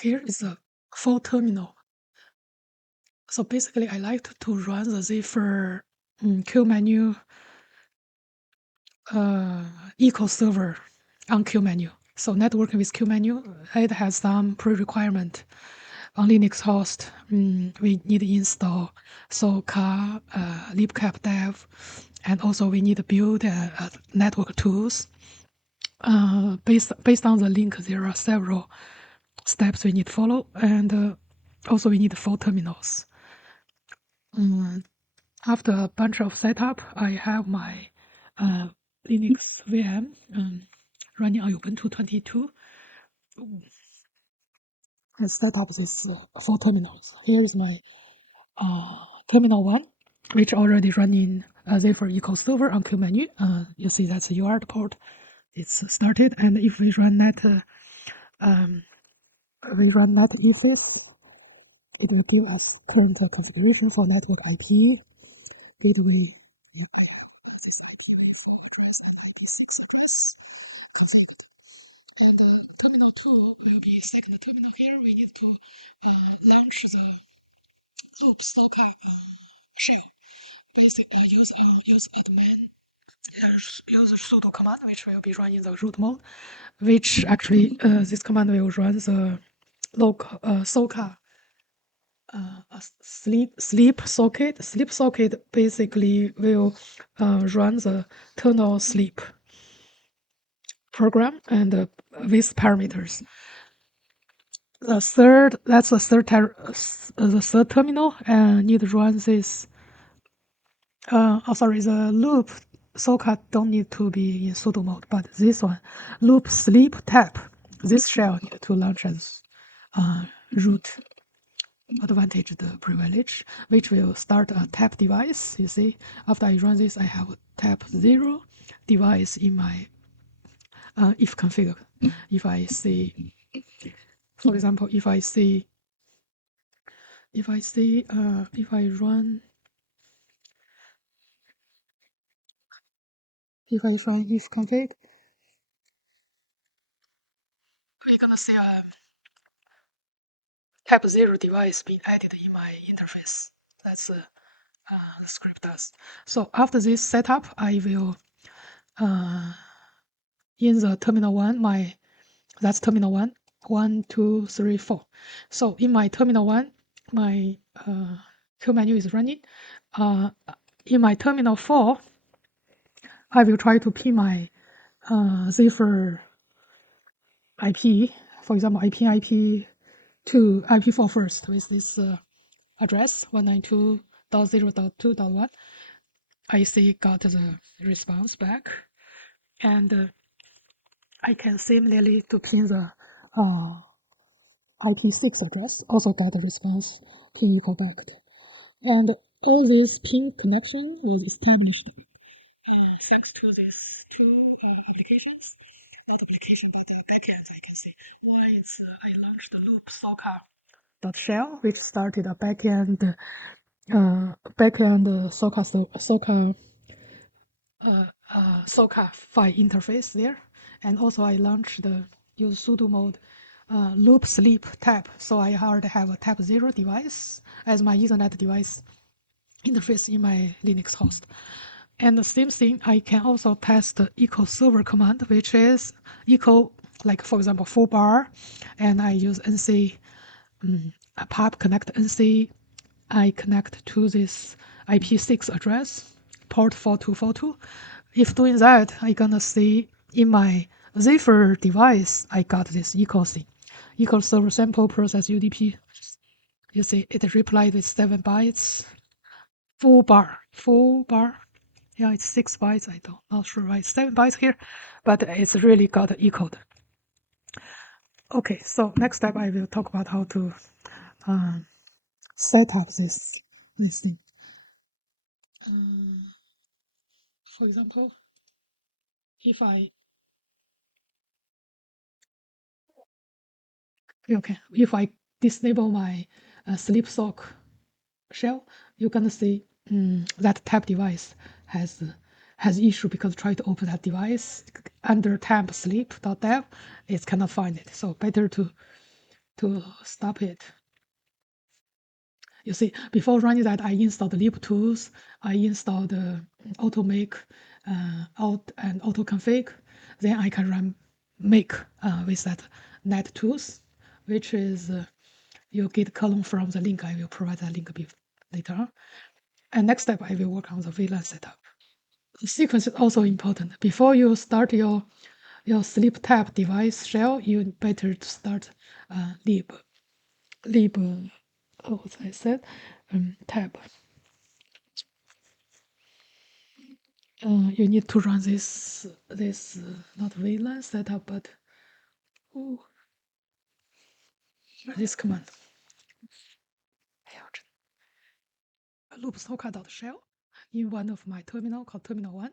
here is a full terminal. So basically, I like to run the Zephyr Q menu eco server on Q menu. So networking with Q menu, it has some pre-requirement. On Linux host, we need to install Soca, libcap dev, and also we need to build network tools. Based on the link, there are several steps we need to follow, and also we need full terminals. After a bunch of setup, I have my Linux VM running on Ubuntu 22 and set up this four terminals. Here is my terminal 1, which already running Zephyr eco server on Q menu. You see that's the UART port. It's started, and if we run net ifs, it will give us current configuration for network IP, gateway configured. And terminal 2 will be second terminal. Here we need to launch the loop Soca shell. Basically, use admin, use sudo command, which will be running the root mode, which actually this command will run the local Soca sleep socket. Sleep socket basically will run the kernel sleep program and with parameters. That's the third terminal, and need to run this. The loop Socket don't need to be in sudo mode, but this one, loop sleep tap, this shell need to launch as root advantage the privilege, which will start a tap device. You see, after I run this, I have a tap 0 device in my if config. If I see, for example, if I run if config, we're gonna see a type 0 device being added in my interface. That's the script does. So after this setup, I will in the terminal 1, that's terminal 1, 1, 2, 3, 4. So in my terminal 1, my Q menu is running. In my terminal 4, I will try to pin my Zephyr IP, for example, IP to IP4 first with this address 192.0.2.1. I see got the response back, and I can similarly to pin the IP6 address, also get a response pin equal back. And all this pin connection was established thanks to these two applications. Not application, but backend, I can say. One is I launched the loop Soca.shell, which started a backend Soca file interface there, and also I launched the use sudo mode loop sleep tab. So I already have a tab 0 device as my Ethernet device interface in my Linux host. And the same thing, I can also test the eco server command, which is eco, like for example, full bar, and I use nc pub connect nc. I connect to this IP6 address, port 4242. If doing that, I gonna see in my Zephyr device, I got this eco thing. Eco server sample process UDP. You see, it replied with 7 bytes. Full bar. Yeah, it's 6 bytes. Not sure why it's 7 bytes here, but it's really got echoed. Okay, so next step I will talk about how to set up this thing. For example, if I disable my sleep sock shell, you're gonna see that tab device has issue because try to open that device under tab sleep.dev, it cannot find it. So better to to stop it. You see, before running that, I installed the lib tools. I installed the automake, out and auto config. Then I can run make with that net tools, which is you get column from the link. I will provide that link later on. And next step, I will work on the VLAN setup. The sequence is also important. Before you start your sleep tab device shell, you better to start lib what I said, tab. You need to run this not VLAN setup, but this command. Loop soka.shell in one of my terminal called terminal 1.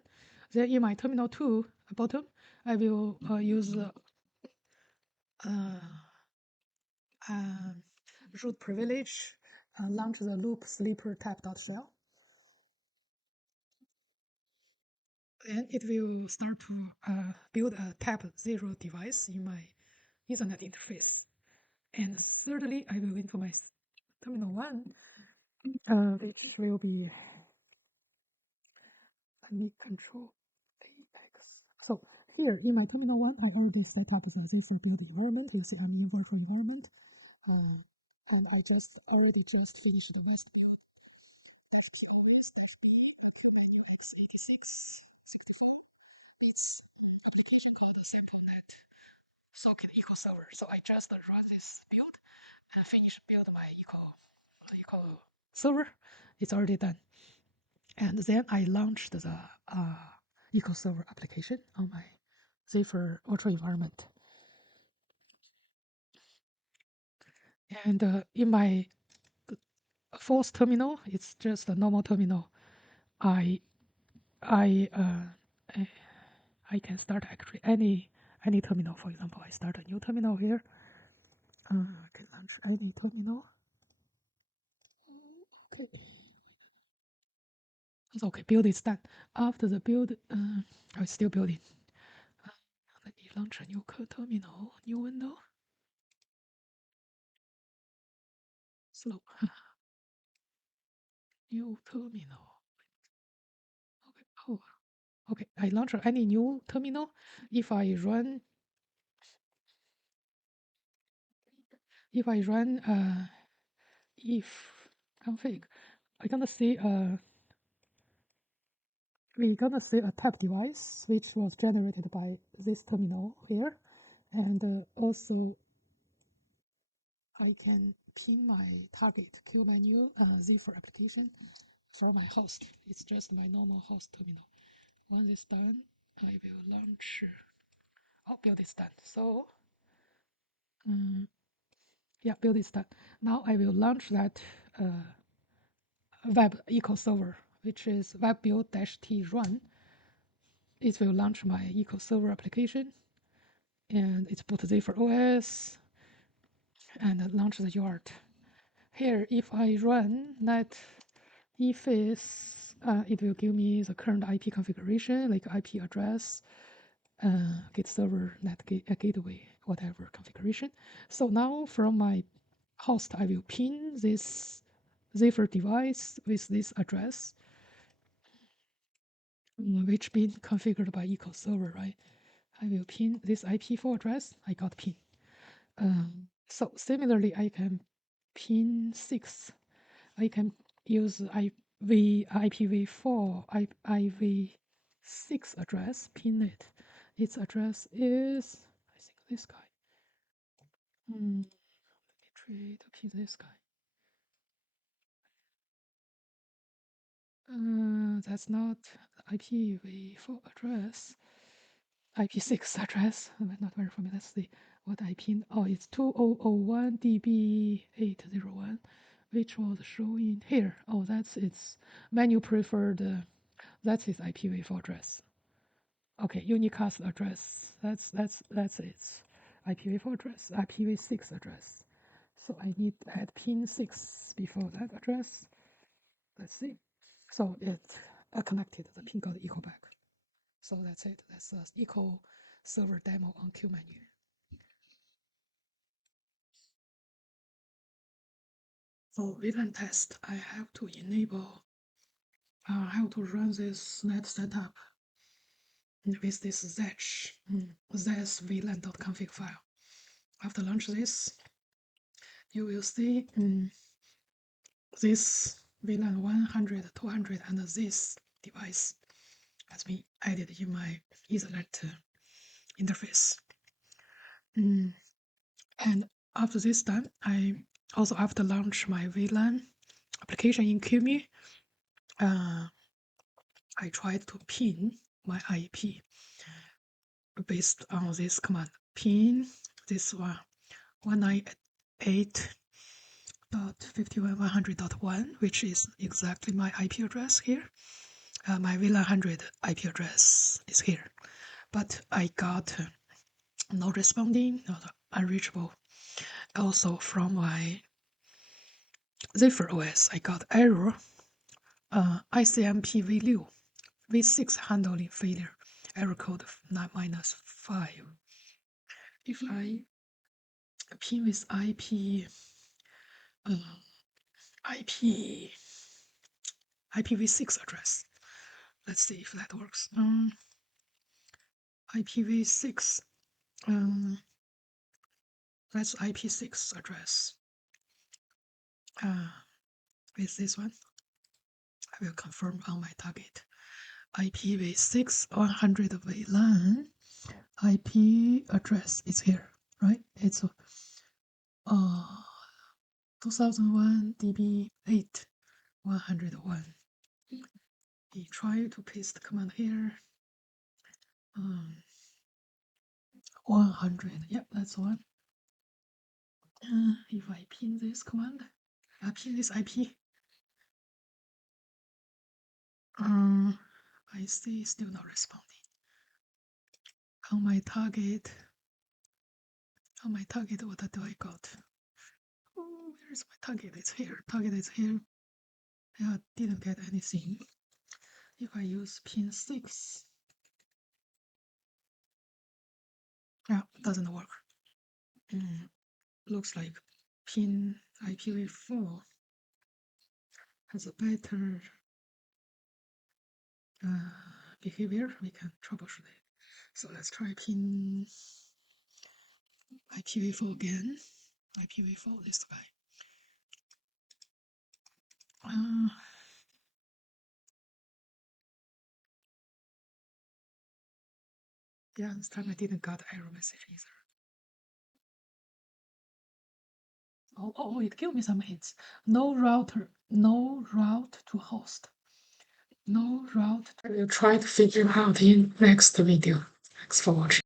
Then in my terminal 2 bottom, I will use root privilege, launch the loop sleeper tab.shell. And it will start to build a tab 0 device in my Ethernet interface. And thirdly, I will into my terminal 1, which will be, let me control AX. So here in my terminal 1, I already set up the Zephyr build environment. You see I'm in virtual environment. And I already just finished the master x86 64 bits application called SampleNet socket eco server. So I just run this build and finish build my eco server. It's already done. And then I launched the eco server application on my Zephyr virtual environment. And in my fourth terminal, it's just a normal terminal. I can start actually any terminal. For example, I start a new terminal here. I can launch any terminal. Okay. It's okay. Build is done. After the build, I'm still building. Let me launch a new terminal, new window. Slow. New terminal. Okay. Oh, okay. I launch any new terminal. If I run if config, we're gonna see a tab device which was generated by this terminal here, and also I can pin my target queue menu Zephyr application from my host. It's just my normal host terminal. Once it's done, I will launch. Build is done. So, yeah, build is done. Now I will launch that web eco server, which is web build-t run. It will launch my eco server application, and it's boot Zephyr OS and launch the UART. Here, if I run net efs, it will give me the current IP configuration, like IP address, get server, net gateway, whatever configuration. So now from my host, I will pin this Zephyr device with this address, which been configured by eco server, right? I will pin this IP4 address. I got pin. So similarly, I can pin 6. I can use IPv4, IV6 address, pin it. Its address is, I think, this guy. Let me try to pin this guy. That's not IPv4 address. IP6 address. I'm not very familiar. Let's see what I pinned. Oh, it's 2001 DB801, which was showing here. Oh, that's its menu preferred. That's its IPv4 address. Okay, unicast address. That's its IPv4 address. IPv6 address. So I need to add pin 6 before that address. Let's see. So it's connected. The pin got equal back. So that's it. That's the eco server demo on Q menu. For Vlan test, I have to enable, I have to run this net setup with this z's vlan.config file. After launch this, you will see this VLAN 100, 200, and this device has been added in my Ethernet interface. And after this done, I also after launch my VLAN application in QEMU, I tried to pin my IP based on this command. Pin this one 198.51.100.1, which is exactly my IP address here. My VLAN 100 IP address is here, but I got no responding, not unreachable. Also from my Zephyr OS, I got error, ICMP V6 handling failure, error code 9-5. If I pin with IPv6 address, let's see if that works. IPv6, that's IP6 address. With this one, I will confirm on my target. IPv6 100 VLAN IP address is here, right? It's 2001 DB8 101. We try to paste the command here. 100. Yep, that's one. If I pin this command, I pin this IP. I see still not responding. On my target, what do I got? Oh, where's my target? It's here. Target is here. I didn't get anything. If I use pin 6, yeah, doesn't work. Looks like pin IPv4 has a better behavior. We can troubleshoot it. So let's try pin IPv4 again. IPv4, this guy. Yeah, this time I didn't got error message either. Oh, it gave me some hints. No route to host. No route. I will try to figure out in next video. Thanks for watching.